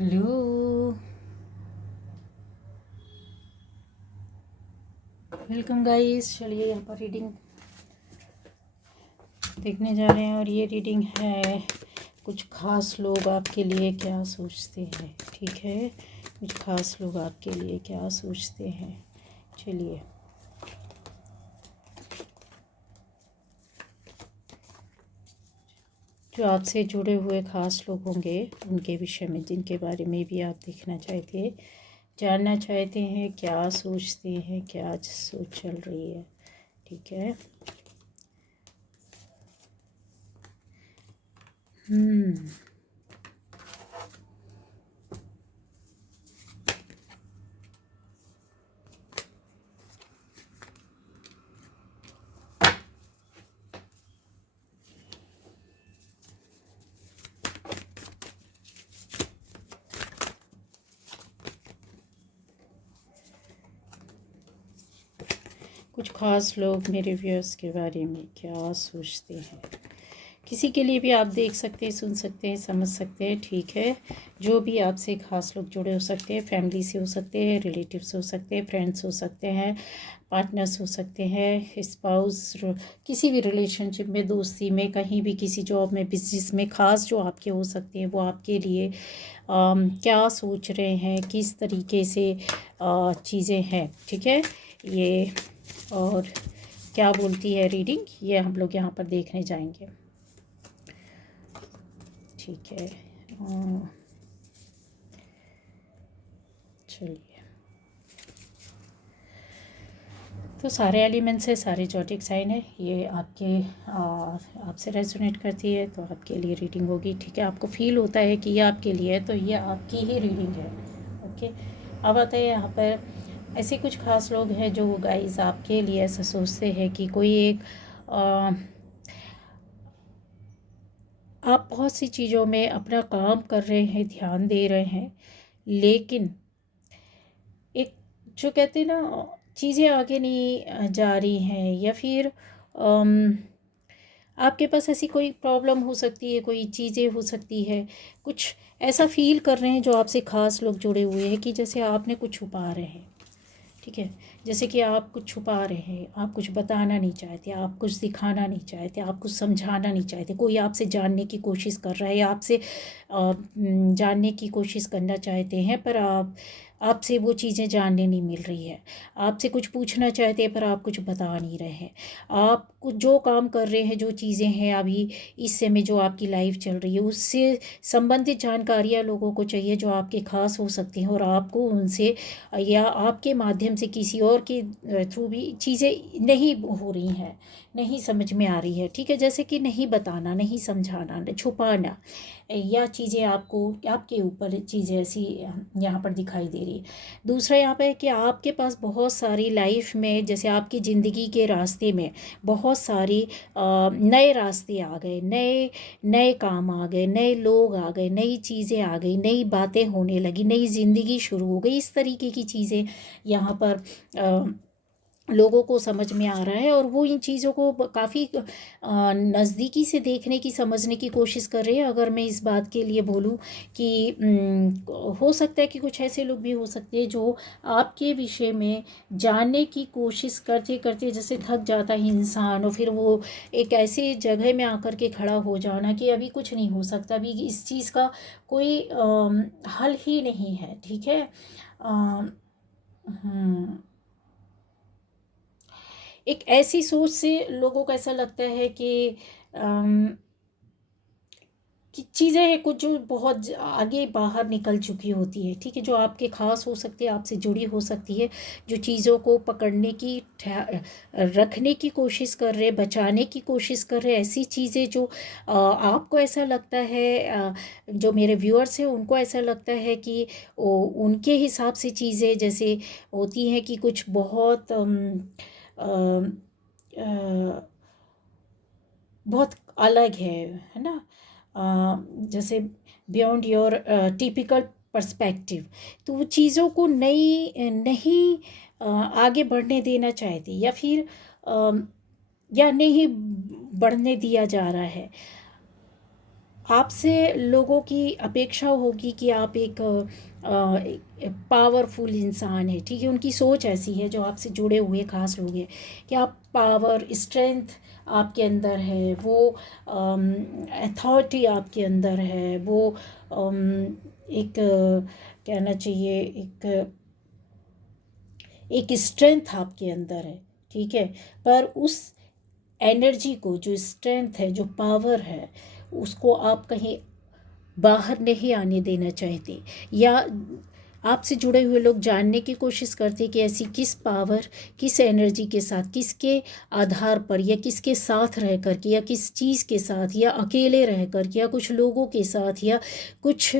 Hello. Welcome guys. चलिए यहाँ पर रीडिंग देखने जा रहे हैं और ये रीडिंग है कुछ खास लोग आपके लिए क्या सोचते हैं। ठीक है, कुछ खास लोग आपके लिए क्या सोचते हैं। चलिए, जो आपसे जुड़े हुए खास लोग होंगे उनके विषय में, जिनके बारे में भी आप देखना चाहते, जानना चाहते हैं, क्या सोचते हैं, क्या सोच चल रही है। ठीक है। कुछ खास लोग मेरे व्यूअर्स के बारे में क्या सोचते हैं। किसी के लिए भी आप देख सकते हैं, सुन सकते हैं, समझ सकते हैं। ठीक है, जो भी आपसे खास लोग जुड़े हो सकते हैं, फैमिली से हो सकते हैं, रिलेटिव्स हो सकते हैं, फ्रेंड्स हो सकते हैं, पार्टनर्स हो सकते हैं, स्पाउस, किसी भी रिलेशनशिप में, दोस्ती में, कहीं भी, किसी जॉब में, बिजनेस में, खास जो आपके हो सकते हैं, वो आपके लिए क्या सोच रहे हैं, किस तरीके से चीज़ें हैं। ठीक है, ये और क्या बोलती है रीडिंग, ये हम लोग यहाँ पर देखने जाएंगे। ठीक है, चलिए। तो सारे एलिमेंट्स है, सारे जॉटिक साइन है, ये आपके आपसे रेजोनेट करती है तो आपके लिए रीडिंग होगी। ठीक है, आपको फील होता है कि ये आपके लिए है तो ये आपकी ही रीडिंग है। ओके, अब आता है यहाँ पर ऐसे कुछ खास लोग हैं जो गाइस आपके लिए ऐसा सोचते हैं कि कोई एक आप बहुत सी चीज़ों में अपना काम कर रहे हैं, ध्यान दे रहे हैं, लेकिन एक जो कहते हैं ना, चीज़ें आगे नहीं जा रही हैं, या फिर आपके पास ऐसी कोई प्रॉब्लम हो सकती है, कोई चीज़ें हो सकती है, कुछ ऐसा फील कर रहे हैं जो आपसे खास लोग जुड़े हुए हैं कि जैसे आपने कुछ छुपा रहे हैं। ठीक है, जैसे कि आप कुछ छुपा रहे हैं, आप कुछ बताना नहीं चाहते, आप कुछ दिखाना नहीं चाहते, आप कुछ समझाना नहीं चाहते, कोई आपसे जानने की कोशिश कर रहा है या आपसे जानने की कोशिश करना चाहते हैं, पर आपसे वो चीज़ें जानने नहीं मिल रही है। आपसे कुछ पूछना चाहते हैं पर आप कुछ बता नहीं रहे हैं। आप कुछ जो काम कर रहे हैं, जो चीज़ें हैं अभी इस समय जो आपकी लाइफ चल रही है, उससे संबंधित जानकारियाँ लोगों को चाहिए जो आपके खास हो सकती हैं, और आपको उनसे या आपके माध्यम से किसी और के थ्रू भी चीज़ें नहीं हो रही हैं, नहीं समझ में आ रही है। ठीक है, जैसे कि नहीं बताना, नहीं समझाना, छुपाना, या चीज़ें आपको, आपके ऊपर चीज़ें ऐसी यहाँ पर दिखाई दे रही है। दूसरा यहाँ पे है कि आपके पास बहुत सारी लाइफ में, जैसे आपकी ज़िंदगी के रास्ते में बहुत सारी नए रास्ते आ गए, नए नए काम आ गए, नए लोग आ गए, नई चीज़ें आ गई, नई बातें होने लगी, नई ज़िंदगी शुरू हो गई। इस तरीके की चीज़ें यहाँ पर लोगों को समझ में आ रहा है, और वो इन चीज़ों को काफ़ी नज़दीकी से देखने की, समझने की कोशिश कर रहे हैं। अगर मैं इस बात के लिए बोलूँ कि हो सकता है कि कुछ ऐसे लोग भी हो सकते हैं जो आपके विषय में जानने की कोशिश करते करते जैसे थक जाता है इंसान, और फिर वो एक ऐसी जगह में आकर के खड़ा हो जाना कि अभी कुछ नहीं हो सकता, अभी इस चीज़ का कोई हल ही नहीं है। ठीक है, एक ऐसी सोच से लोगों को ऐसा लगता है कि चीज़ें हैं कुछ जो बहुत आगे बाहर निकल चुकी होती है। ठीक है, जो आपके ख़ास हो सकती है, आपसे जुड़ी हो सकती है, जो चीज़ों को पकड़ने की, रखने की कोशिश कर रहे, बचाने की कोशिश कर रहे, ऐसी चीज़ें जो आपको ऐसा लगता है, जो मेरे व्यूअर्स हैं उनको ऐसा लगता है कि उनके हिसाब से चीज़ें जैसे होती हैं कि कुछ बहुत बहुत अलग है ना, जैसे बियॉन्ड योर टिपिकल पर्सपेक्टिव, तो वो चीज़ों को नई नहीं आगे बढ़ने देना चाहती, या फिर या नहीं बढ़ने दिया जा रहा है। आपसे लोगों की अपेक्षा होगी कि आप एक पावरफुल इंसान है, ठीक है। उनकी सोच ऐसी है, जो आपसे जुड़े हुए खास लोग हैं, कि आप पावर स्ट्रेंथ आपके अंदर है, वो अथॉरिटी आपके अंदर है, वो एक कहना चाहिए एक स्ट्रेंथ आपके अंदर है, ठीक है। पर उस एनर्जी को, जो स्ट्रेंथ है, जो पावर है, उसको आप कहीं बाहर नहीं आने देना चाहते, या आपसे जुड़े हुए लोग जानने की कोशिश करते कि ऐसी किस पावर, किस एनर्जी के साथ, किसके आधार पर, या किसके साथ रह कर के, या किस चीज़ के साथ, या अकेले रह कर के, या कुछ लोगों के साथ, या कुछ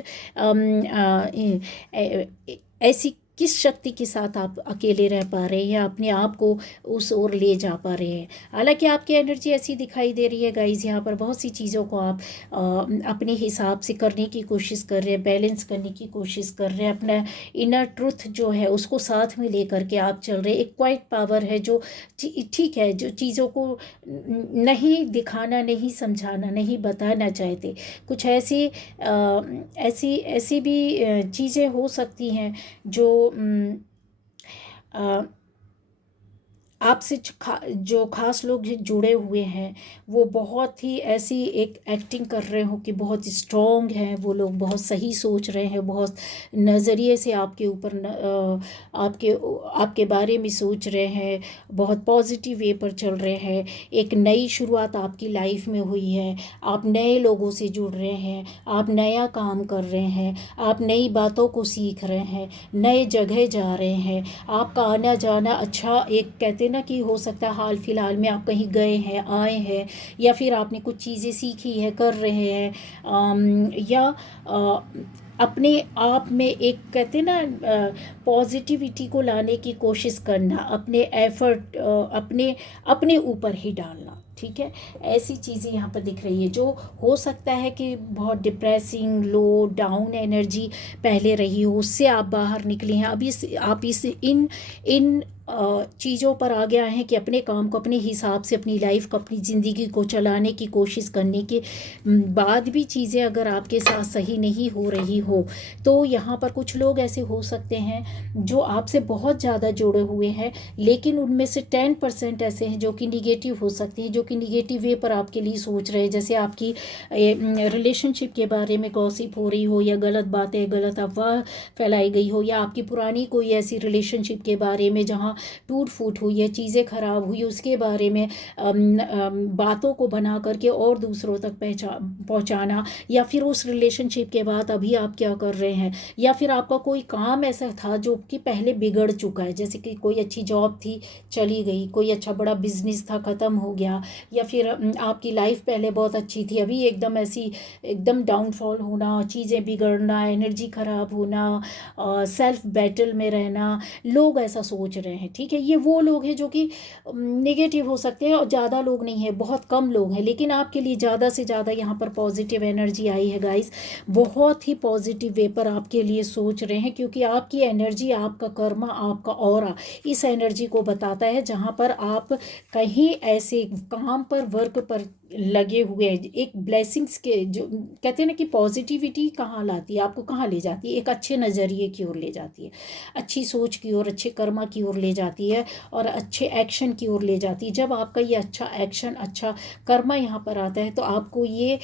ऐसी किस शक्ति के साथ आप अकेले रह पा रहे हैं, या अपने आप को उस ओर ले जा पा रहे हैं। हालांकि आपकी एनर्जी ऐसी दिखाई दे रही है गाइस, यहाँ पर बहुत सी चीज़ों को आप अपने हिसाब से करने की कोशिश कर रहे हैं, बैलेंस करने की कोशिश कर रहे हैं, अपना इनर ट्रुथ जो है उसको साथ में लेकर के आप चल रहे हैं। एक क्वाइट पावर है जो ठीक है, जो चीज़ों को नहीं दिखाना, नहीं समझाना, नहीं बताना चाहते। कुछ ऐसी भी चीज़ें हो सकती हैं जो आपसे जो खास लोग जुड़े हुए हैं, वो बहुत ही ऐसी एक एक्टिंग कर रहे हो कि बहुत स्ट्रॉन्ग हैं वो लोग, बहुत सही सोच रहे हैं, बहुत नज़रिए से आपके ऊपर आपके बारे में सोच रहे हैं, बहुत पॉजिटिव वे पर चल रहे हैं। एक नई शुरुआत आपकी लाइफ में हुई है, आप नए लोगों से जुड़ रहे हैं, आप नया काम कर रहे हैं, आप नई बातों को सीख रहे हैं, नए जगह जा रहे हैं। आपका आना जाना अच्छा, एक कहते ना कि हो सकता है हाल फिलहाल में आप कहीं गए हैं, आए हैं, या फिर आपने कुछ चीज़ें सीखी है, कर रहे हैं, या अपने आप में एक कहते ना पॉजिटिविटी को लाने की कोशिश करना, अपने एफर्ट अपने अपने ऊपर ही डालना, ठीक है। ऐसी चीज़ें यहाँ पर दिख रही है, जो हो सकता है कि बहुत डिप्रेसिंग, लो डाउन एनर्जी पहले रही हो, उससे आप बाहर निकले हैं। अब आप इस इन इन चीज़ों पर आ गया है कि अपने काम को अपने हिसाब से, अपनी लाइफ को, अपनी ज़िंदगी को चलाने की कोशिश करने के बाद भी चीज़ें अगर आपके साथ सही नहीं हो रही हो, तो यहाँ पर कुछ लोग ऐसे हो सकते हैं जो आपसे बहुत ज़्यादा जुड़े हुए हैं, लेकिन उनमें से 10% ऐसे हैं जो कि निगेटिव हो सकते हैं, जो कि निगेटिव वे पर आपके लिए सोच रहे हैं। जैसे आपकी रिलेशनशिप के बारे में गॉसिप हो रही हो, या गलत बातें, गलत अफवाह फैलाई गई हो, या आपकी पुरानी कोई ऐसी रिलेशनशिप के बारे में जहाँ टूट फूट हुई है, चीज़ें ख़राब हुई, उसके बारे में बातों को बना करके और दूसरों तक पहुँचाना, या फिर उस रिलेशनशिप के बाद अभी आप क्या कर रहे हैं, या फिर आपका कोई काम ऐसा था जो कि पहले बिगड़ चुका है, जैसे कि कोई अच्छी जॉब थी चली गई, कोई अच्छा बड़ा बिजनेस था ख़त्म हो गया, या फिर आपकी लाइफ पहले बहुत अच्छी थी, अभी एकदम ऐसी एकदम डाउनफॉल होना, चीज़ें बिगड़ना, एनर्जी ख़राब होना, सेल्फ बैटल में रहना, लोग ऐसा सोच रहे हैं, ठीक है। ये वो लोग हैं जो कि नेगेटिव हो सकते हैं, और ज़्यादा लोग नहीं है, बहुत कम लोग हैं, लेकिन आपके लिए ज़्यादा से ज़्यादा यहाँ पर पॉजिटिव एनर्जी आई है गाइस। बहुत ही पॉजिटिव वे पर आपके लिए सोच रहे हैं, क्योंकि आपकी एनर्जी, आपका कर्मा, आपका ऑरा इस एनर्जी को बताता है, जहाँ पर आप कहीं ऐसे काम पर, वर्क पर लगे हुए हैं। एक ब्लेसिंग्स के जो कहते हैं ना कि पॉजिटिविटी कहाँ लाती है, आपको कहाँ ले जाती है, एक अच्छे नज़रिए की ओर ले जाती है, अच्छी सोच की ओर, अच्छे कर्मा की ओर ले जाती है, और अच्छे एक्शन की ओर ले जाती है। जब आपका ये अच्छा एक्शन, अच्छा कर्मा यहाँ पर आता है, तो आपको ये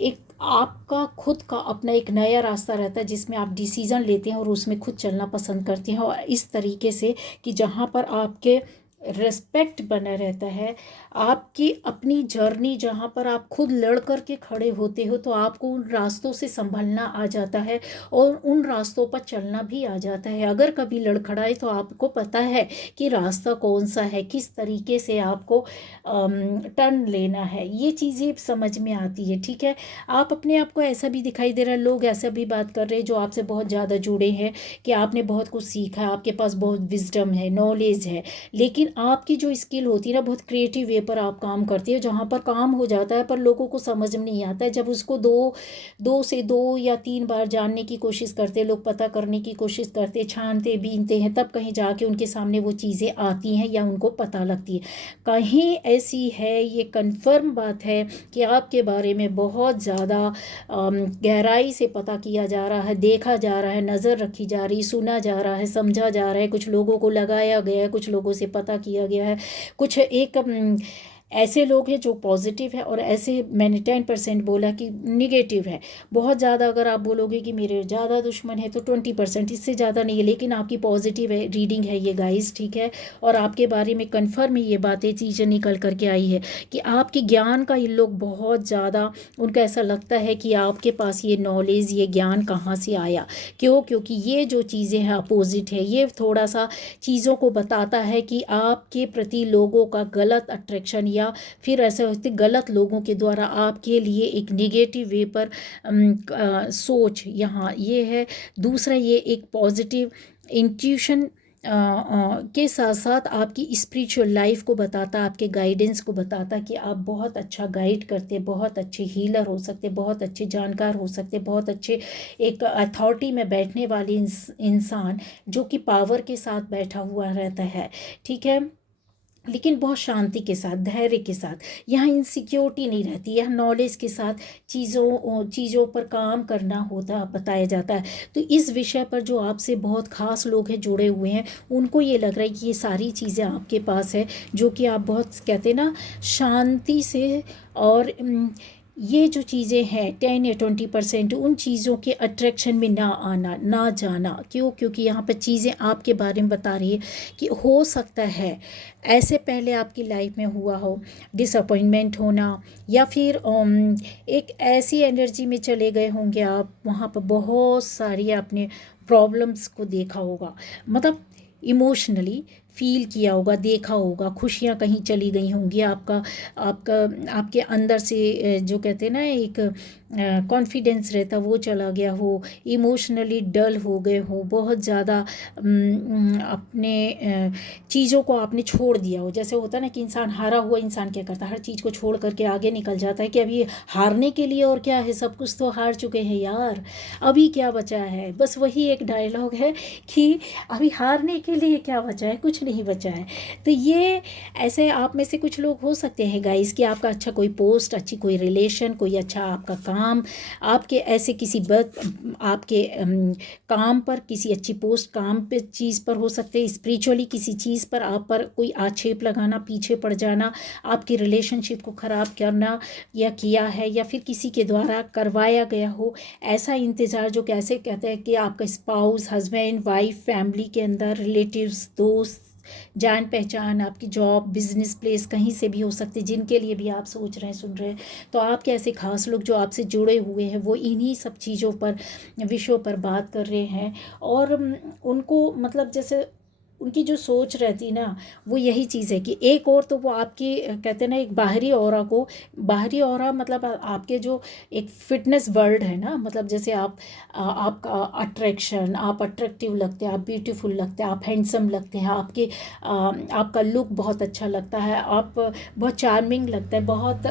एक आपका खुद का अपना एक नया रास्ता रहता है, जिसमें आप डिसीज़न लेते हैं और उसमें खुद चलना पसंद करते हैं, और इस तरीके से कि जहाँ पर आपके रिस्पेक्ट बना रहता है। आपकी अपनी जर्नी जहाँ पर आप खुद लड़ कर के खड़े होते हो, तो आपको उन रास्तों से संभलना आ जाता है, और उन रास्तों पर चलना भी आ जाता है। अगर कभी लड़खड़ाए तो आपको पता है कि रास्ता कौन सा है, किस तरीके से आपको टर्न लेना है, ये चीज़ें समझ में आती है, ठीक है। आप अपने आप को ऐसा भी दिखाई दे रहा है, लोग ऐसा भी बात कर रहे हैं जो आपसे बहुत ज़्यादा जुड़े हैं, कि आपने बहुत कुछ सीखा है, आपके पास बहुत विजडम है, नॉलेज है, लेकिन आपकी जो स्किल होती है ना, बहुत क्रिएटिव वे पर आप काम करती है, जहाँ पर काम हो जाता है पर लोगों को समझ में नहीं आता है। जब उसको दो या तीन बार जानने की कोशिश करते हैं लोग, पता करने की कोशिश करते हैं, छानते बीनते हैं, तब कहीं जाके उनके सामने वो चीज़ें आती हैं या उनको पता लगती है। कहीं ऐसी है, ये कन्फर्म बात है कि आपके बारे में बहुत ज़्यादा गहराई से पता किया जा रहा है, देखा जा रहा है, नज़र रखी जा रही, सुना जा रहा है, समझा जा रहा है, कुछ लोगों को लगाया गया है, कुछ लोगों से पता किया गया है। कुछ एक ऐसे लोग हैं जो पॉजिटिव है, और ऐसे मैंने 10% बोला कि निगेटिव है। बहुत ज़्यादा अगर आप बोलोगे कि मेरे ज़्यादा दुश्मन है तो 20%, इससे ज़्यादा नहीं है। लेकिन आपकी पॉजिटिव है रीडिंग है ये गाइस, ठीक है। और आपके बारे में कन्फर्म ये बातें चीज़ें निकल करके आई है कि आपके ज्ञान का ये लोग बहुत ज़्यादा, उनका ऐसा लगता है कि आपके पास ये नॉलेज, ये ज्ञान कहाँ से आया। क्योंकि ये जो चीज़ें हैं अपोजिट है, ये थोड़ा सा चीज़ों को बताता है कि आपके प्रति लोगों का गलत अट्रैक्शन, या फिर ऐसे होते गलत लोगों के द्वारा आपके लिए एक निगेटिव वे पर सोच यहाँ ये है। दूसरा ये एक पॉजिटिव इंट्यूशन के साथ साथ आपकी स्पिरिचुअल लाइफ को बताता, आपके गाइडेंस को बताता कि आप बहुत अच्छा गाइड करते, बहुत अच्छे हीलर हो सकते, बहुत अच्छे जानकार हो सकते, बहुत अच्छे एक अथॉरिटी में बैठने वाले इंसान जो कि पावर के साथ बैठा हुआ रहता है, ठीक है। लेकिन बहुत शांति के साथ, धैर्य के साथ, यहाँ इनसिक्योरिटी नहीं रहती, यहाँ नॉलेज के साथ चीज़ों पर काम करना होता बताया जाता है। तो इस विषय पर जो आपसे बहुत ख़ास लोग हैं जुड़े हुए हैं, उनको ये लग रहा है कि ये सारी चीज़ें आपके पास है, जो कि आप बहुत कहते हैं ना शांति से, और ये जो चीज़ें हैं 10 या 20%, उन चीज़ों के अट्रैक्शन में ना आना, ना जाना। क्योंकि यहाँ पर चीज़ें आपके बारे में बता रही है कि हो सकता है ऐसे पहले आपकी लाइफ में हुआ हो, डिसअपॉइंटमेंट होना, या फिर एक ऐसी एनर्जी में चले गए होंगे आप, वहाँ पर बहुत सारी आपने प्रॉब्लम्स को देखा होगा, मतलब इमोशनली फील किया होगा, देखा होगा, खुशियाँ कहीं चली गई होंगी, आपका आपका आपके अंदर से जो कहते हैं ना एक कॉन्फिडेंस रहता वो चला गया हो, इमोशनली डल हो गए हो, बहुत ज़्यादा अपने चीज़ों को आपने छोड़ दिया हो। जैसे होता है ना कि इंसान, हारा हुआ इंसान क्या करता है, हर चीज़ को छोड़ करके आगे निकल जाता है कि अभी हारने के लिए और क्या है, सब कुछ तो हार चुके हैं यार, अभी क्या बचा है। बस वही एक डायलॉग है कि अभी हारने के लिए क्या बचा है, कुछ नहीं बचा है। तो ये ऐसे आप में से कुछ लोग हो सकते हैं गाइस कि आपका अच्छा कोई पोस्ट, अच्छी कोई रिलेशन, कोई अच्छा आपका काम, आपके ऐसे किसी आपके काम पर किसी अच्छी पोस्ट, काम पे चीज़ पर हो सकते हैं, स्पिरिचुअली किसी चीज़ पर आप पर कोई आक्षेप लगाना, पीछे पड़ जाना, आपकी रिलेशनशिप को ख़राब करना या किया है, या फिर किसी के द्वारा करवाया गया हो ऐसा इंतज़ार, जो कैसे कहते हैं कि आपका स्पाउस, हस्बैंड, वाइफ, फैमिली के अंदर, रिलेटिव्स, दोस्त, जान पहचान, आपकी जॉब, बिजनेस प्लेस, कहीं से भी हो सकती, जिनके लिए भी आप सोच रहे हैं, सुन रहे हैं। तो आपके ऐसे खास लोग जो आपसे जुड़े हुए हैं, वो इन्हीं सब चीज़ों पर, विषयों पर बात कर रहे हैं। और उनको मतलब जैसे उनकी जो सोच रहती ना, वो यही चीज़ है कि एक और तो वो आपकी कहते हैं ना एक बाहरी ऑरा को, बाहरी ऑरा मतलब आपके जो एक फिटनेस वर्ल्ड है ना, मतलब जैसे आपका अट्रैक्शन, आप अट्रैक्टिव लगते हैं, आप ब्यूटीफुल लगते हैं, आप हैंडसम लगते हैं, आपका लुक बहुत अच्छा लगता है, आप बहुत चार्मिंग लगता है, बहुत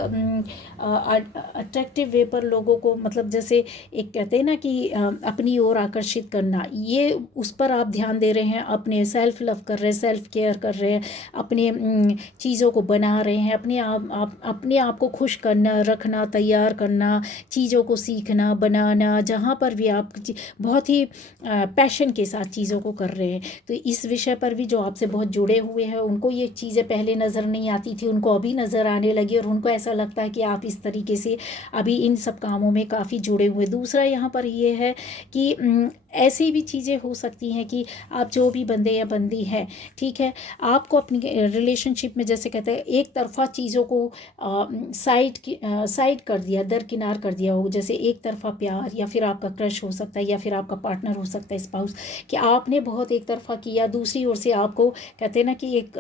अट्रैक्टिव वे पर लोगों को, मतलब जैसे एक कहते हैं ना कि अपनी ओर आकर्षित करना, ये उस पर आप ध्यान दे रहे हैं, अपने सेल्फ लव कर रहे हैं, सेल्फ केयर कर रहे हैं, अपने चीज़ों को बना रहे हैं, अपने आप को खुश करना, रखना, तैयार करना, चीज़ों को सीखना, बनाना, जहाँ पर भी आप बहुत ही पैशन के साथ चीज़ों को कर रहे हैं। तो इस विषय पर भी जो आपसे बहुत जुड़े हुए हैं, उनको ये चीज़ें पहले नज़र नहीं आती थी, उनको अभी नज़र आने लगी, और उनको ऐसा लगता है कि आप इस तरीके से अभी इन सब कामों में काफ़ी जुड़े हुए। दूसरा यहाँ पर ये है कि ऐसी भी चीज़ें हो सकती हैं कि आप जो भी बंदे या बंदी हैं, ठीक है, आपको अपनी रिलेशनशिप में जैसे कहते हैं एक तरफा चीज़ों को साइड कर दिया, दरकिनार कर दिया हो, जैसे एक तरफा प्यार, या फिर आपका क्रश हो सकता है, या फिर आपका पार्टनर हो सकता है, स्पाउस, कि आपने बहुत एक तरफा किया, दूसरी ओर से आपको कहते हैं ना कि एक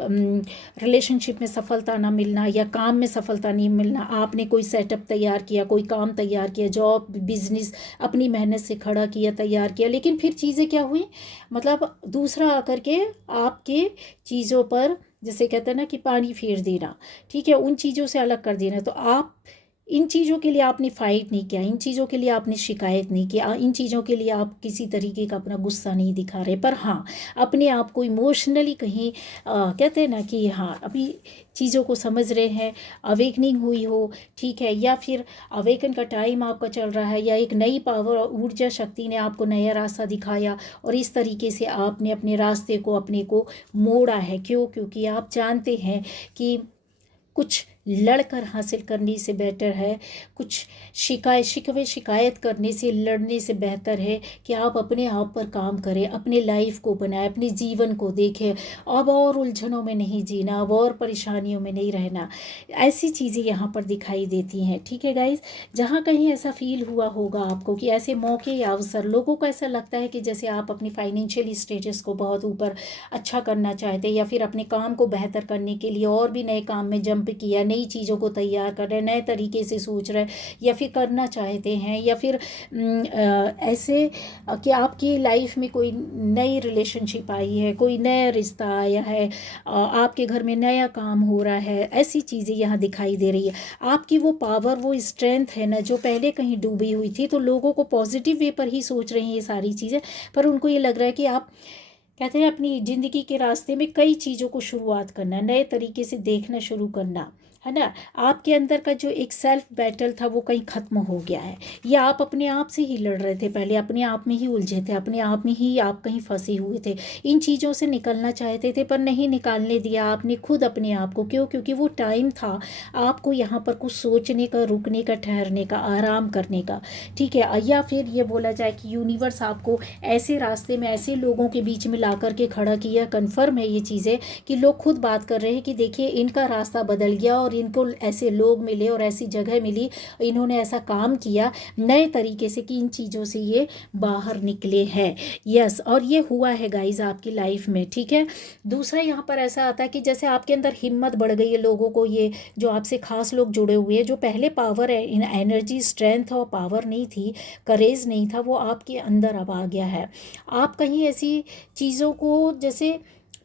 रिलेशनशिप में सफलता ना मिलना, या काम में सफलता नहीं मिलना, आपने कोई सेटअप तैयार किया, कोई काम तैयार किया, जॉब, बिजनेस अपनी मेहनत से खड़ा किया, तैयार किया, लेकिन फिर चीज़ें क्या हुई, मतलब दूसरा आकर के आपके चीज़ों पर जैसे कहते हैं ना कि पानी फेर देना, ठीक है, उन चीज़ों से अलग कर देना। तो आप इन चीज़ों के लिए आपने फ़ाइट नहीं किया, इन चीज़ों के लिए आपने शिकायत नहीं की, इन चीज़ों के लिए आप किसी तरीके का अपना गुस्सा नहीं दिखा रहे, पर हाँ अपने आप को इमोशनली कहीं कहते हैं ना कि हाँ अभी चीज़ों को समझ रहे हैं, अवेकनिंग हुई हो, ठीक है, या फिर अवेकन का टाइम आपका चल रहा है, या एक नई पावर और ऊर्जा शक्ति ने आपको नया रास्ता दिखाया और इस तरीके से आपने अपने रास्ते को अपने को मोड़ा है। क्यों? क्योंकि आप जानते हैं कि कुछ लड़कर हासिल करने से बेटर है, कुछ शिकायत करने से, लड़ने से बेहतर है कि आप अपने आप पर काम करें, अपने लाइफ को बनाएं, अपने जीवन को देखें। अब और उलझनों में नहीं जीना, अब और परेशानियों में नहीं रहना। ऐसी चीज़ें यहाँ पर दिखाई देती हैं, ठीक है गाइज। जहाँ कहीं ऐसा फील हुआ होगा आपको कि ऐसे मौके या अवसर, लोगों को ऐसा लगता है कि जैसे आप अपनी फाइनेंशियल स्टेटस को बहुत ऊपर अच्छा करना चाहते हैं, या फिर अपने काम को बेहतर करने के लिए और भी नए काम में जंप किया, नई चीज़ों को तैयार कर रहे हैं, नए तरीके से सोच रहे हैं, या फिर करना चाहते हैं, या फिर ऐसे कि आपकी लाइफ में कोई नई रिलेशनशिप आई है, कोई नया रिश्ता आया है, आपके घर में नया काम हो रहा है, ऐसी चीज़ें यहाँ दिखाई दे रही है। आपकी वो पावर, वो स्ट्रेंथ है ना जो पहले कहीं डूबी हुई थी, तो लोगों को पॉजिटिव वे पर ही सोच रही हैं ये सारी चीज़ें, पर उनको ये लग रहा है कि आप कहते हैं अपनी ज़िंदगी के रास्ते में कई चीज़ों को शुरुआत करना, नए तरीके से देखना शुरू करना, है ना। आपके अंदर का जो एक सेल्फ बैटल था वो कहीं ख़त्म हो गया है, या आप अपने आप से ही लड़ रहे थे, पहले अपने आप में ही उलझे थे, अपने आप में ही आप कहीं फंसे हुए थे, इन चीज़ों से निकलना चाहते थे पर नहीं निकालने दिया आपने खुद अपने आप को। क्यों? क्योंकि वो टाइम था आपको यहाँ पर कुछ सोचने का, रुकने का, ठहरने का, आराम करने का, ठीक है। या फिर ये बोला जाए कि यूनिवर्स आपको ऐसे रास्ते में, ऐसे लोगों के बीच में ला करके खड़ा किया। कन्फर्म है ये चीज़ें कि लोग खुद बात कर रहे हैं कि देखिए इनका रास्ता बदल गया और इनको ऐसे लोग मिले और ऐसी जगह मिली, इन्होंने ऐसा काम किया नए तरीके से कि इन चीज़ों से ये बाहर निकले हैं। यस, और ये हुआ है गाइज आपकी लाइफ में, ठीक है। दूसरा यहाँ पर ऐसा आता है कि जैसे आपके अंदर हिम्मत बढ़ गई है, लोगों को ये जो आपसे खास लोग जुड़े हुए हैं, जो पहले पावर है, इन एनर्जी, स्ट्रेंथ और पावर नहीं थी, करेज नहीं था, वो आपके अंदर अब आ गया है। आप कहीं ऐसी चीज़ों को, जैसे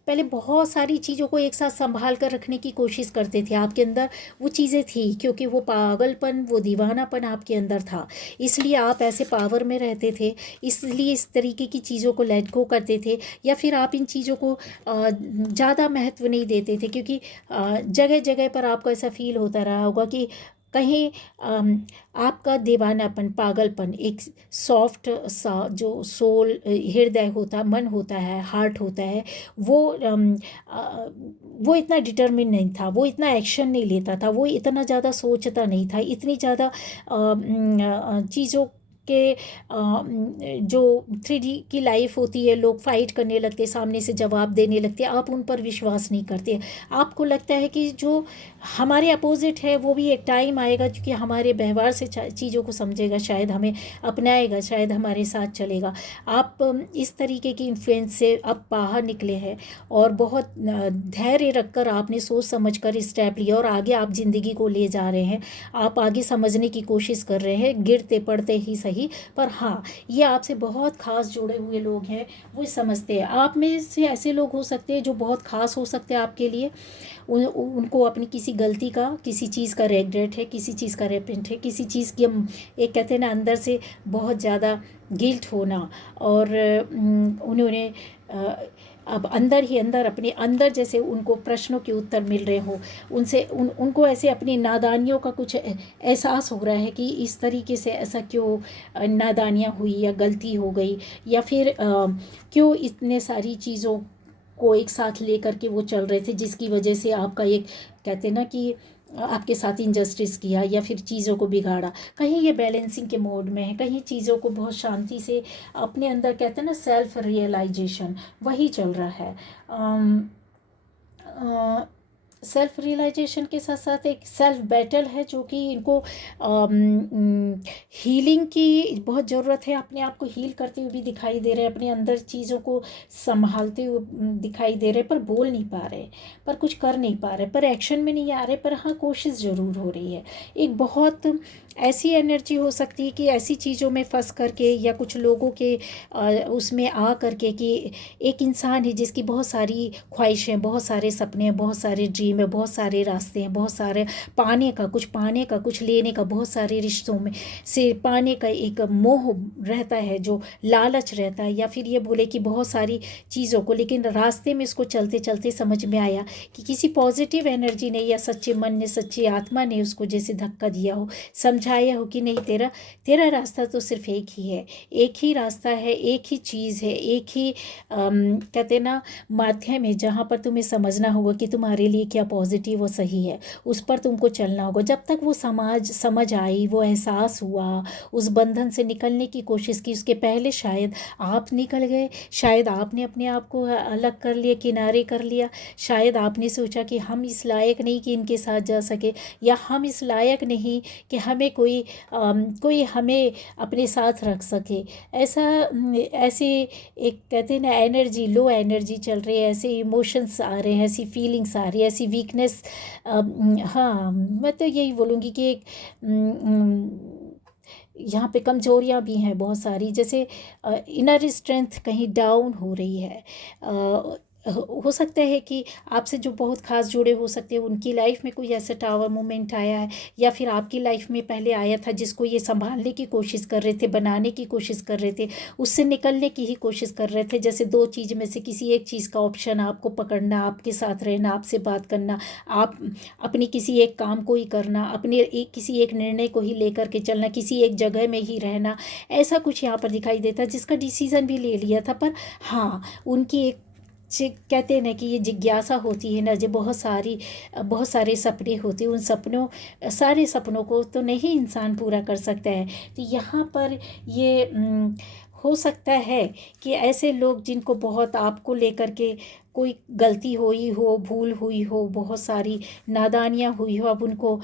पहले बहुत सारी चीज़ों को एक साथ संभाल कर रखने की कोशिश करते थे, आपके अंदर वो चीज़ें थी, क्योंकि वो पागलपन, वो दीवानापन आपके अंदर था, इसलिए आप ऐसे पावर में रहते थे, इसलिए इस तरीके की चीज़ों को लेट गो करते थे, या फिर आप इन चीज़ों को ज़्यादा महत्व नहीं देते थे, क्योंकि जगह जगह पर आपको ऐसा फील होता रहा होगा कि कहीं आपका दीवानापन, पागलपन, एक सॉफ्ट सा जो सोल, हृदय होता, मन होता है, हार्ट होता है, वो वो इतना डिटर्मिन नहीं था, वो इतना एक्शन नहीं लेता था, वो इतना ज़्यादा सोचता नहीं था, इतनी ज़्यादा चीज़ों के जो 3D की लाइफ होती है, लोग फाइट करने लगते, सामने से जवाब देने लगते, आप उन पर विश्वास नहीं करते। आपको लगता है कि जो हमारे अपोजिट है वो भी एक टाइम आएगा क्योंकि हमारे व्यवहार से चीज़ों को समझेगा, शायद हमें अपनाएगा, शायद हमारे साथ चलेगा। आप इस तरीके की इन्फ्लुएंस से अब बाहर निकले हैं और बहुत धैर्य रखकर आपने सोच समझकर स्टेप लिया और आगे आप ज़िंदगी को ले जा रहे हैं। आप आगे समझने की कोशिश कर रहे हैं, गिरते पड़ते ही सही, पर हाँ ये आपसे बहुत खास जुड़े हुए लोग हैं, वो समझते हैं। आप में से ऐसे लोग हो सकते हैं जो बहुत खास हो सकते हैं आपके लिए, उनको अपनी किसी गलती का, किसी चीज़ का रेग्रेट है, किसी चीज़ का रेपेंट है, किसी चीज़ की हम एक कहते हैं ना अंदर से बहुत ज़्यादा गिल्ट होना, और उन्होंने अब अंदर ही अंदर, अपने अंदर जैसे उनको प्रश्नों के उत्तर मिल रहे हो, उनसे उनको ऐसे अपनी नादानियों का कुछ एहसास हो रहा है कि इस तरीके से ऐसा क्यों नादानियाँ हुई या गलती हो गई, या फिर क्यों इतने सारी चीज़ों को एक साथ लेकर के वो चल रहे थे, जिसकी वजह से आपका एक कहते ना कि आपके साथ इंजस्टिस किया या फिर चीज़ों को बिगाड़ा। कहीं ये बैलेंसिंग के मोड में है, कहीं चीज़ों को बहुत शांति से अपने अंदर कहते हैं ना सेल्फ रियलाइजेशन, वही चल रहा है। सेल्फ रियलाइजेशन के साथ साथ एक सेल्फ बैटल है जो कि इनको हीलिंग की बहुत ज़रूरत है। अपने आप को हील करते हुए भी दिखाई दे रहे हैं, अपने अंदर चीज़ों को संभालते हुए दिखाई दे रहे हैं, पर बोल नहीं पा रहे, पर कुछ कर नहीं पा रहे, पर एक्शन में नहीं आ रहे, पर हाँ कोशिश ज़रूर हो रही है। एक बहुत ऐसी एनर्जी हो सकती है कि ऐसी चीज़ों में फंस करके या कुछ लोगों के उसमें आ करके कि एक इंसान है जिसकी बहुत सारी ख्वाहिशें, बहुत सारे सपने हैं, बहुत सारे ड्रीम है, बहुत सारे रास्ते हैं, बहुत सारे पाने का कुछ लेने का, बहुत सारे रिश्तों में से पाने का एक मोह रहता है, जो लालच रहता है, या फिर ये बोले कि बहुत सारी चीज़ों को, लेकिन रास्ते में इसको चलते चलते समझ में आया कि किसी पॉजिटिव एनर्जी ने या सच्चे मन ने, सच्ची आत्मा ने उसको जैसे धक्का दिया हो, समझाया हो कि नहीं, तेरा तेरा रास्ता तो सिर्फ एक ही है, एक ही रास्ता है, एक ही चीज़ है, एक ही कहते ना माध्यम है जहाँ पर तुम्हें समझना होगा कि तुम्हारे लिए क्या पॉजिटिव और सही है, उस पर तुमको चलना होगा। जब तक वो समझ आई, वो एहसास हुआ, उस बंधन से निकलने की कोशिश की, उसके पहले शायद आप निकल गए, शायद आपने अपने आप को अलग कर लिया, किनारे कर लिया, शायद आपने सोचा कि हम इस लायक नहीं कि इनके साथ जा सके, या हम इस लायक नहीं कि हमें कोई हमें अपने साथ रख सके। ऐसे एक कहते हैं ना एनर्जी, लो एनर्जी चल रही है, ऐसे इमोशंस आ रहे हैं, ऐसी फीलिंग्स आ रही है, ऐसी वीकनेस। हाँ, मैं तो यही बोलूँगी कि एक यहाँ पे कमजोरियाँ भी हैं बहुत सारी, जैसे इनर स्ट्रेंथ कहीं डाउन हो रही है। हो सकता है कि आपसे जो बहुत खास जुड़े हो सकते हैं उनकी लाइफ में कोई ऐसा टावर मोमेंट आया है, या फिर आपकी लाइफ में पहले आया था जिसको ये संभालने की कोशिश कर रहे थे, बनाने की कोशिश कर रहे थे, उससे निकलने की ही कोशिश कर रहे थे। जैसे दो चीज़ में से किसी एक चीज़ का ऑप्शन आपको पकड़ना, आपके साथ रहना, आपसे बात करना, आप अपनी किसी एक काम को ही करना, किसी एक निर्णय को ही लेकर के चलना, किसी एक जगह में ही रहना, ऐसा कुछ यहाँ पर दिखाई देता, जिसका डिसीज़न भी ले लिया था। पर हाँ, उनकी एक कहते हैं ना कि ये जिज्ञासा होती है ना, जो बहुत सारे सपने होते हैं, उन सारे सपनों को तो नहीं इंसान पूरा कर सकता है। तो यहाँ पर ये हो सकता है कि ऐसे लोग जिनको बहुत आपको लेकर के कोई गलती हुई हो, भूल हुई हो, बहुत सारी नादानियाँ हुई हो, अब उनको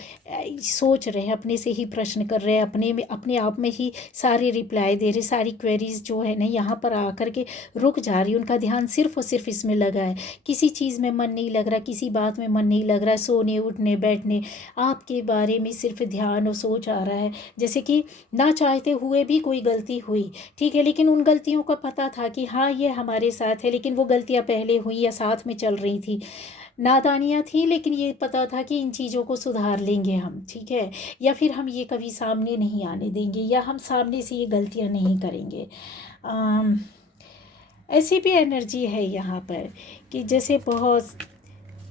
सोच रहे हैं, अपने से ही प्रश्न कर रहे हैं, अपने आप में ही सारे रिप्लाई दे रहे, सारी क्वेरीज जो है ना यहाँ पर आकर के रुक जा रही, उनका ध्यान सिर्फ और सिर्फ इसमें लगा है, किसी चीज़ में मन नहीं लग रहा, किसी बात में मन नहीं लग रहा, सोने उठने बैठने आपके बारे में सिर्फ ध्यान और सोच आ रहा है, जैसे कि ना चाहते हुए भी कोई गलती हुई, ठीक है, लेकिन उन गलतियों का पता था कि हाँ ये हमारे साथ है, लेकिन वो गलतियाँ पहले हुई या साथ में चल रही थी, नादानियाँ थी, लेकिन ये पता था कि इन चीज़ों को सुधार लेंगे हम, ठीक है, या फिर हम ये कभी सामने नहीं आने देंगे, या हम सामने से ये गलतियाँ नहीं करेंगे। ऐसी भी एनर्जी है यहाँ पर कि जैसे बहुत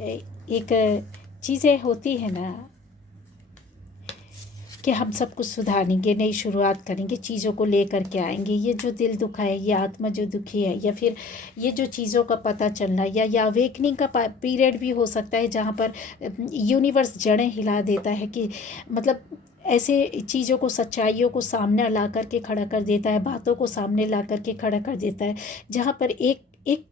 एक चीज़ें होती है ना कि हम सब कुछ सुधारेंगे, नई शुरुआत करेंगे, चीज़ों को लेकर के आएंगे, ये जो दिल दुखा है, ये आत्मा जो दुखी है, या फिर ये जो चीज़ों का पता चलना, या अवेकनिंग का पीरियड भी हो सकता है जहाँ पर यूनिवर्स जड़ें हिला देता है, कि मतलब ऐसे चीज़ों को, सच्चाइयों को सामने ला कर के खड़ा कर देता है, बातों को सामने ला कर के खड़ा कर देता है, जहाँ पर एक एक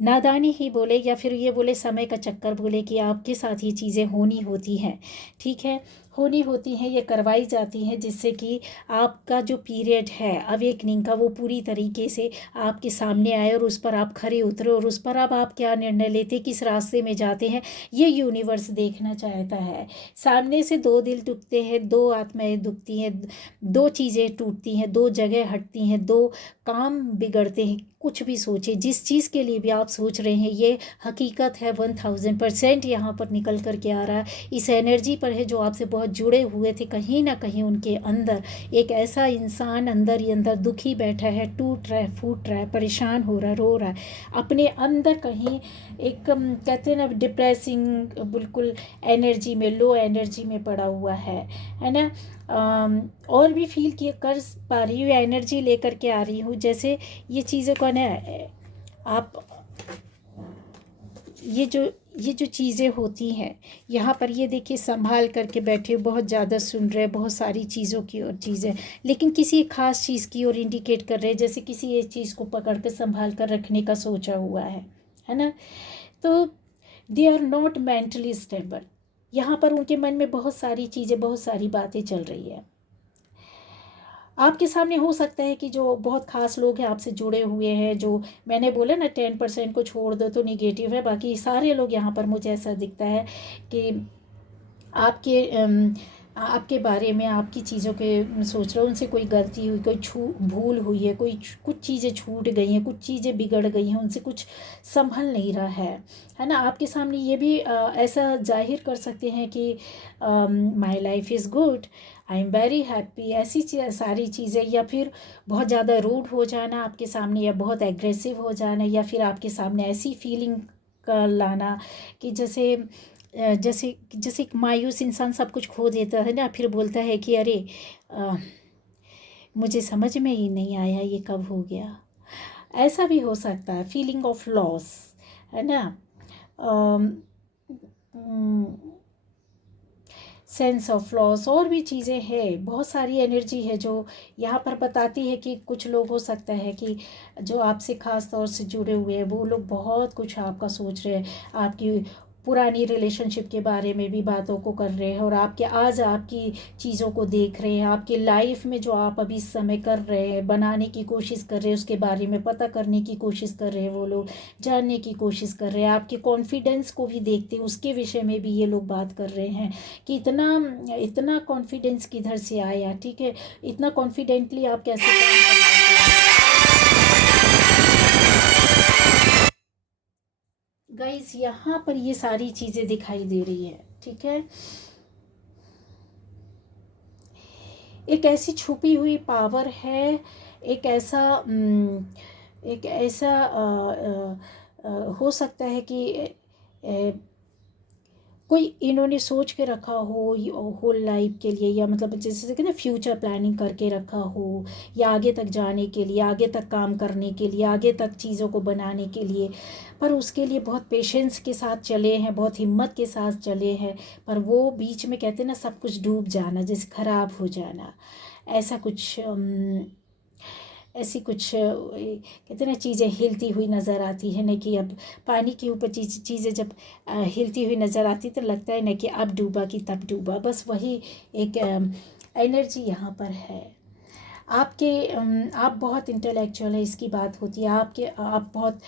नादानी ही बोले, या फिर ये बोले समय का चक्कर बोले कि आपके साथ ये चीज़ें होनी होती हैं, ठीक है, होनी होती हैं, ये करवाई जाती हैं, जिससे कि आपका जो पीरियड है अवेकनिंग का वो पूरी तरीके से आपके सामने आए, और उस पर आप खरे उतरे, और उस पर अब आप क्या निर्णय लेते, किस रास्ते में जाते हैं, ये यूनिवर्स देखना चाहता है। सामने से दो दिल दुखते हैं, दो आत्माएं दुखती हैं, दो चीज़ें टूटती हैं, दो जगह हटती हैं, दो काम बिगड़ते हैं। कुछ भी सोचे, जिस चीज़ के लिए भी आप सोच रहे हैं, ये हकीकत है, 1000% यहाँ पर निकल कर के आ रहा है, इस एनर्जी पर है जो आपसे बहुत जुड़े हुए थे, कहीं ना कहीं उनके अंदर एक ऐसा इंसान अंदर ही अंदर दुखी बैठा है, टूट रहा है, फूट रहा है, परेशान हो रहा है, रो रहा है, अपने अंदर कहीं एक कहते हैं ना डिप्रेसिंग बिल्कुल एनर्जी में, लो एनर्जी में पड़ा हुआ है ना। और भी फील किए कर पा रही हूँ, एनर्जी लेकर के आ रही हूँ, जैसे ये चीज़ें को ना आप ये जो चीज़ें होती हैं यहाँ पर, ये देखिए संभाल करके बैठे, बहुत ज़्यादा सुन रहे, बहुत सारी चीज़ों की और चीज़ें, लेकिन किसी एक ख़ास चीज़ की ओर इंडिकेट कर रहे हैं, जैसे किसी एक चीज़ को पकड़ कर संभाल कर रखने का सोचा हुआ है ना। तो they are not mentally stable. यहाँ पर उनके मन में बहुत सारी चीज़ें, बहुत सारी बातें चल रही है। आपके सामने हो सकता है कि जो बहुत ख़ास लोग हैं आपसे जुड़े हुए हैं, जो मैंने बोला ना 10% को छोड़ दो तो निगेटिव है, बाकी सारे लोग यहाँ पर मुझे ऐसा दिखता है कि आपके बारे में, आपकी चीज़ों के सोच रहे हो, उनसे कोई गलती हुई, कोई भूल हुई है, कुछ चीज़ें छूट गई हैं, कुछ चीज़ें बिगड़ गई हैं, उनसे कुछ संभल नहीं रहा है ना। आपके सामने ये भी ऐसा जाहिर कर सकते हैं कि my life is good, I am very happy, ऐसी सारी चीज़ें, या फिर बहुत ज़्यादा रूड हो जाना आपके सामने, या बहुत एग्रेसिव हो जाना, या फिर आपके सामने ऐसी फीलिंग का लाना कि जैसे जैसे जैसे एक मायूस इंसान सब कुछ खो देता है ना, फिर बोलता है कि अरे मुझे समझ में ही नहीं आया ये कब हो गया। ऐसा भी हो सकता है, फीलिंग ऑफ लॉस, है ना। सेंस ऑफ लॉस, और भी चीज़ें हैं, बहुत सारी एनर्जी है जो यहाँ पर बताती है कि कुछ लोग हो सकता है कि जो आपसे ख़ास तौर से जुड़े हुए हैं वो लोग बहुत कुछ आपका सोच रहे हैं, आपकी पुरानी रिलेशनशिप के बारे में भी बातों को कर रहे हैं, और आपकी चीज़ों को देख रहे हैं, आपकी लाइफ में जो आप अभी इस समय कर रहे हैं, बनाने की कोशिश कर रहे हैं, उसके बारे में पता करने की कोशिश कर रहे हैं, वो लोग जानने की कोशिश कर रहे हैं, आपके कॉन्फिडेंस को भी देखते हैं, उसके विषय में भी ये लोग बात कर रहे हैं कि इतना कॉन्फिडेंस किधर से आया, ठीक है, इतना कॉन्फिडेंटली आप कैसे काम कर गाइस। यहाँ पर ये सारी चीज़ें दिखाई दे रही है, ठीक है। एक ऐसी छुपी हुई पावर है, एक ऐसा हो सकता है कि कोई इन्होंने सोच के रखा हो होल लाइफ के लिए, या मतलब जैसे कि ना फ्यूचर प्लानिंग करके रखा हो, या आगे तक जाने के लिए, आगे तक काम करने के लिए, आगे तक चीज़ों को बनाने के लिए, पर उसके लिए बहुत पेशेंस के साथ चले हैं, बहुत हिम्मत के साथ चले हैं, पर वो बीच में कहते हैं ना सब कुछ डूब जाना, जैसे ख़राब हो जाना, ऐसा कुछ ऐसी कुछ कहते हैं ना चीज़ें हिलती हुई नज़र आती है ना, कि अब पानी के ऊपर चीज़ें जब हिलती हुई नज़र आती तो लगता है ना कि अब डूबा कि तब डूबा, बस वही एक एनर्जी यहाँ पर है। आप बहुत इंटेलेक्चुअल है, इसकी बात होती है, आप बहुत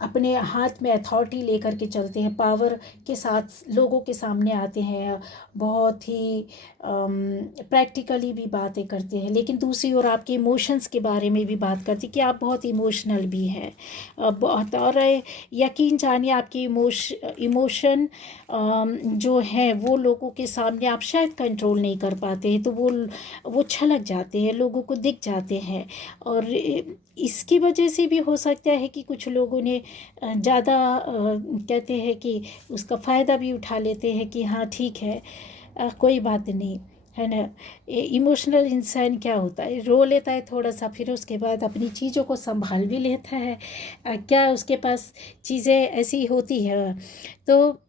अपने हाथ में अथॉरिटी लेकर के चलते हैं, पावर के साथ लोगों के सामने आते हैं, बहुत ही प्रैक्टिकली भी बातें करते हैं, लेकिन दूसरी ओर आपके इमोशंस के बारे में भी बात करती कि आप बहुत इमोशनल भी हैं, बहुत, और यकीन जानिए आपके इमोशन जो हैं वो लोगों के सामने आप शायद कंट्रोल नहीं कर पाते हैं, तो वो छलक जाते हैं, लोगों को दिख जाते हैं, और इसकी वजह से भी हो सकता है कि कुछ लोगों ने ज़्यादा कहते हैं कि उसका फ़ायदा भी उठा लेते हैं कि हाँ ठीक है, कोई बात नहीं, है ना। इमोशनल इंसान क्या होता है, रो लेता है थोड़ा सा, फिर उसके बाद अपनी चीज़ों को संभाल भी लेता है, क्या उसके पास चीज़ें ऐसी होती है। तो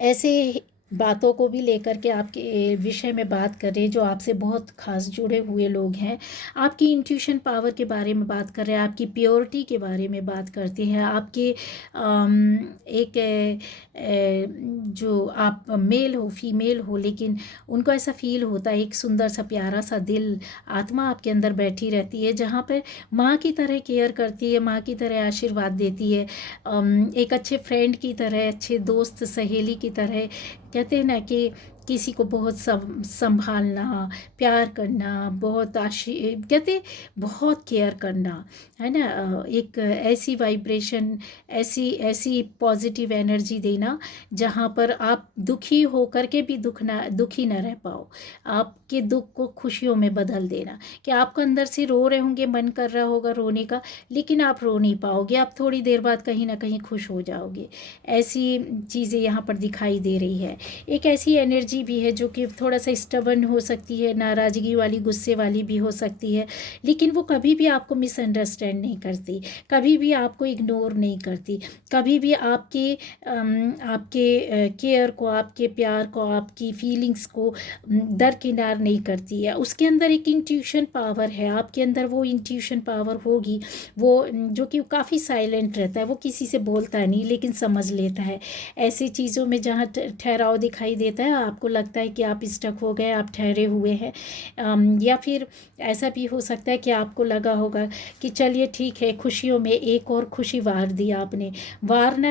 ऐसे बातों को भी लेकर के आपके विषय में बात कर रहे हैं, जो आपसे बहुत खास जुड़े हुए लोग हैं, आपकी इंट्यूशन पावर के बारे में बात कर रहे हैं, आपकी प्योरिटी के बारे में बात करते हैं, आपके एक जो आप मेल हो फीमेल हो, लेकिन उनको ऐसा फील होता है, एक सुंदर सा प्यारा सा दिल, आत्मा आपके अंदर बैठी रहती है, जहाँ पर माँ की तरह केयर करती है, माँ की तरह आशीर्वाद देती है, एक अच्छे फ्रेंड की तरह, अच्छे दोस्त सहेली की तरह, कहते हैं ना कि किसी को बहुत संभालना, प्यार करना, बहुत कहते बहुत केयर करना, है ना। एक ऐसी वाइब्रेशन, ऐसी पॉजिटिव एनर्जी देना जहाँ पर आप दुखी होकर के भी दुखी ना रह पाओ, आपके दुख को खुशियों में बदल देना, कि आपको अंदर से रो रहे होंगे, मन कर रहा होगा रोने का, लेकिन आप रो नहीं पाओगे, आप थोड़ी देर बाद कहीं ना कहीं खुश हो जाओगे। ऐसी चीज़ें यहाँ पर दिखाई दे रही है। एक ऐसी एनर्जी एनर्जी भी है जो कि थोड़ा सा स्टबर्न हो सकती है, नाराज़गी वाली, गुस्से वाली भी हो सकती है, लेकिन वो कभी भी आपको मिसअंडरस्टैंड नहीं करती, कभी भी आपको इग्नोर नहीं करती, कभी भी आपके केयर को, आपके प्यार को, आपकी फीलिंग्स को दरकिनार नहीं करती है। उसके अंदर एक इंट्यूशन पावर है, आपके अंदर वो इंट्यूशन पावर होगी, वो जो कि काफ़ी साइलेंट रहता है, वो किसी से बोलता नहीं लेकिन समझ लेता है। ऐसी चीज़ों में जहाँ ठहराव दिखाई देता है, आपको लगता है कि आप स्टक हो गए, आप ठहरे हुए हैं, या फिर ऐसा भी हो सकता है कि आपको लगा होगा कि चलिए ठीक है, खुशियों में एक और खुशी वार दी आपने, वारना